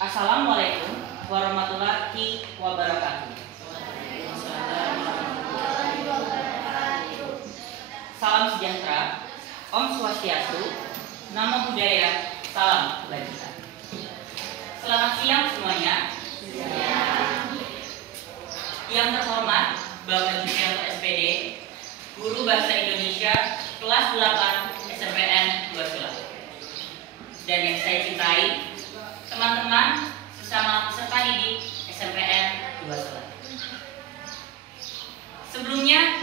Assalamualaikum warahmatullahi wabarakatuh. Salam sejahtera, Om Swastiastu, Namo Buddhaya, salam kebajikan. Selamat siang semuanya. Yang terhormat Bapak Julianto SPD, Guru Bahasa Indonesia kelas 8 SMPN 2 Sula. Dan yang saya cintai, teman-teman sesama peserta didik SMPN 2 Sula. Sebelumnya,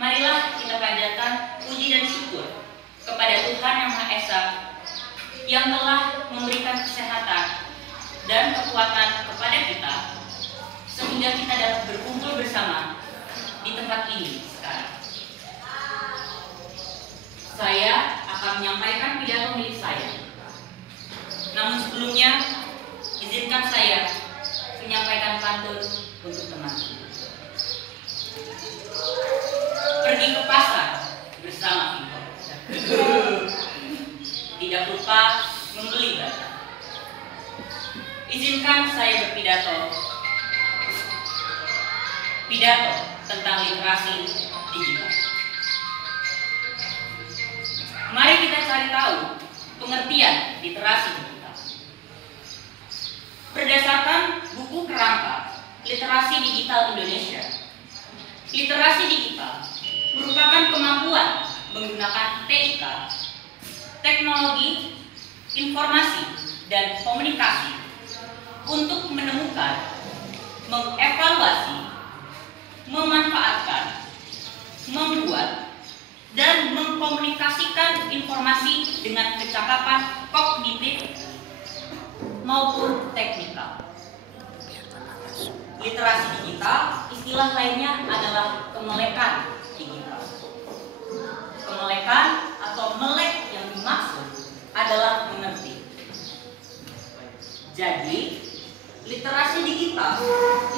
marilah kita panjatkan puji dan syukur kepada Tuhan Yang Maha Esa yang telah memberikan kesehatan dan kekuatan kepada kita sehingga kita dapat berkumpul bersama di tempat ini sekarang. Saya akan menyampaikan pidato milik saya. Namun sebelumnya, izinkan saya menyampaikan pantun untuk teman-teman. Pergi ke pasar bersama Vito. Tidak lupa membeli bata. Izinkan saya berpidato tentang literasi digital. Mari kita cari tahu pengertian literasi digital. Berdasarkan buku kerangka Literasi Digital Indonesia, literasi digital merupakan kemampuan menggunakan TIK, teknologi, informasi, dan komunikasi untuk menemukan, mengevaluasi, memanfaatkan, membuat, dan mengkomunikasikan informasi dengan kecakapan kognitif maupun teknikal. Literasi digital, istilah lainnya adalah kemelekan digital. Kemelekan atau melek yang dimaksud adalah mengerti. Jadi, literasi digital,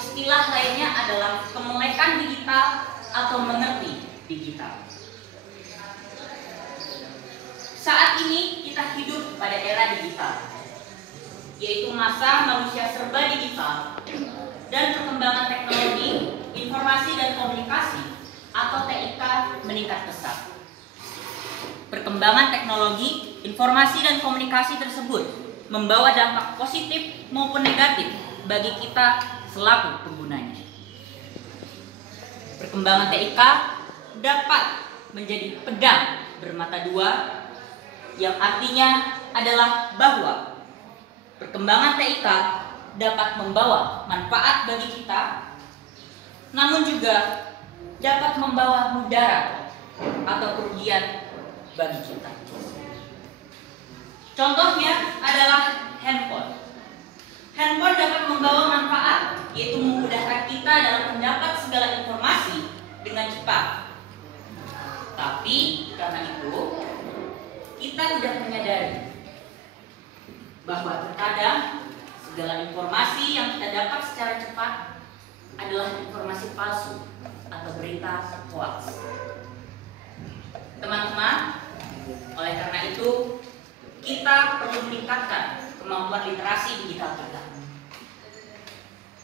istilah lainnya adalah kemelekan digital atau mengerti digital. Saat ini kita hidup pada era digital, yaitu masa manusia serba digital dan perkembangan teknologi, informasi dan komunikasi atau TIK meningkat pesat. Perkembangan teknologi, informasi dan komunikasi tersebut membawa dampak positif maupun negatif bagi kita selaku penggunanya. Perkembangan TIK dapat menjadi pedang bermata dua, yang artinya adalah bahwa perkembangan TIK dapat membawa manfaat bagi kita, namun juga dapat membawa mudarat atau kerugian bagi kita. Contohnya adalah handphone. Handphone dapat membawa manfaat, yaitu memudahkan kita dalam mendapat segala informasi dengan cepat. Tapi karena itu, kita tidak menyadari bahwa terkadang segala informasi yang kita dapat secara cepat adalah informasi palsu atau berita hoax. Teman-teman, oleh karena itu kita perlu meningkatkan kemampuan literasi digital kita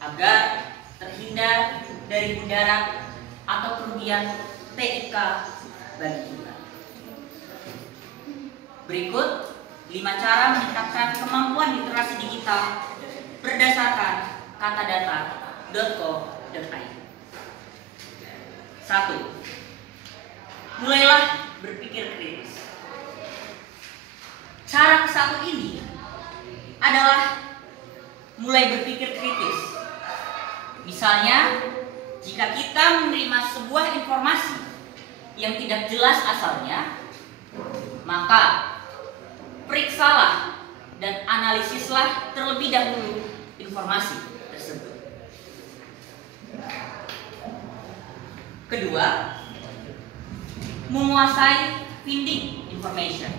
agar terhindar dari mudarat atau kerugian TIK bagi kita. Berikut 5 cara meningkatkan kemampuan literasi digital berdasarkan katadata.co.id. 1. Mulailah berpikir kritis. Cara ke-1 ini adalah mulai berpikir kritis. Misalnya, jika kita menerima sebuah informasi yang tidak jelas asalnya, maka periksalah dan analisislah terlebih dahulu informasi tersebut. Kedua, menguasai finding information.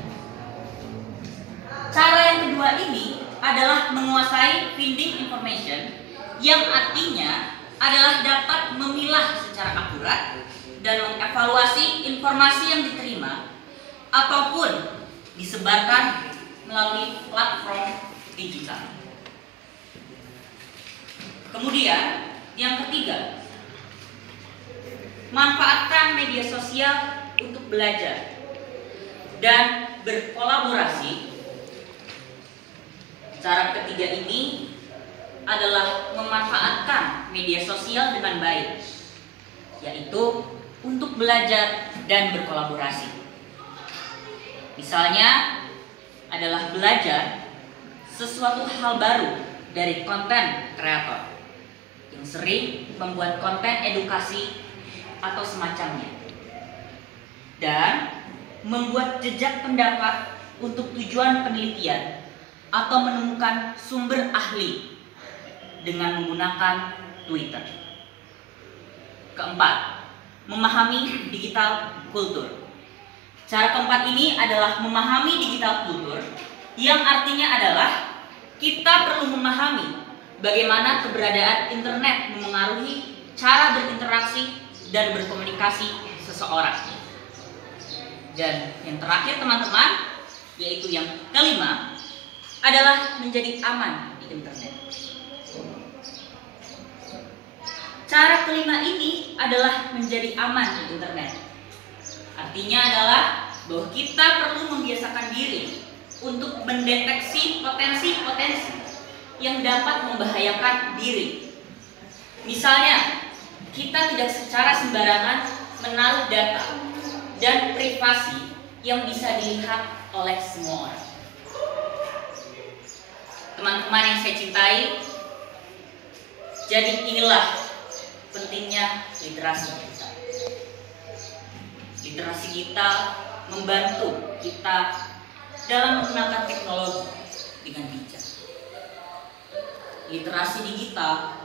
Cara yang kedua ini adalah menguasai finding information, yang artinya adalah dapat memilah secara secara akurat dan mengevaluasi informasi yang diterima ataupun disebarkan melalui platform digital. Kemudian yang ketiga, manfaatkan media sosial untuk belajar dan berkolaborasi. Cara ketiga ini adalah memanfaatkan media sosial dengan baik, yaitu untuk belajar dan berkolaborasi. Misalnya adalah belajar sesuatu hal baru dari konten kreator yang sering membuat konten edukasi atau semacamnya, dan membuat jejak pendapat untuk tujuan penelitian atau menemukan sumber ahli dengan menggunakan Twitter. Keempat, memahami digital kultur. Cara keempat ini adalah memahami digital kultur, yang artinya adalah kita perlu memahami bagaimana keberadaan internet memengaruhi cara berinteraksi dan berkomunikasi seseorang. Dan yang terakhir teman-teman, yaitu yang kelima, adalah menjadi aman di internet. Cara kelima ini adalah menjadi aman di internet. Artinya adalah bahwa kita perlu membiasakan diri untuk mendeteksi potensi-potensi yang dapat membahayakan diri. Misalnya, kita tidak secara sembarangan menaruh data dan privasi yang bisa dilihat oleh semua orang. Teman-teman yang saya cintai, jadi inilah pentingnya literasi kita. Literasi kita membantu kita dalam menggunakan teknologi dengan bijak. Literasi digital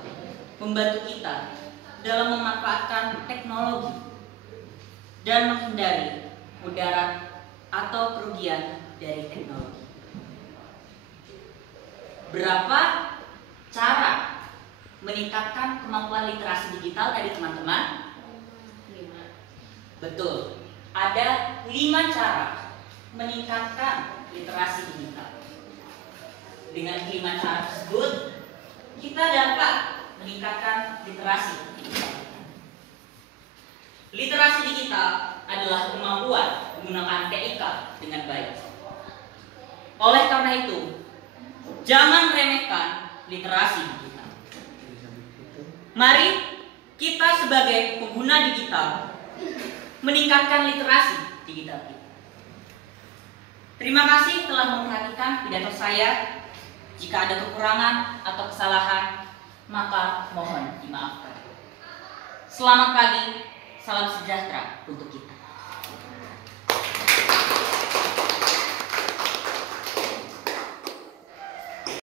membantu kita dalam memanfaatkan teknologi dan menghindari mudarat atau kerugian dari teknologi. Berapa cara meningkatkan kemampuan literasi digital tadi teman-teman? 5. Betul, ada 5 cara meningkatkan literasi digital. Dengan 5 cara tersebut, kita dapat meningkatkan literasi digital. Literasi digital adalah kemampuan menggunakan TIK dengan baik. Oleh karena itu, jangan remehkan literasi digital. Mari kita sebagai pengguna digital meningkatkan literasi digital kita. Terima kasih telah memperhatikan pidato saya. Jika ada kekurangan atau kesalahan, maka mohon dimaafkan. Selamat pagi. Salam sejahtera untuk kita.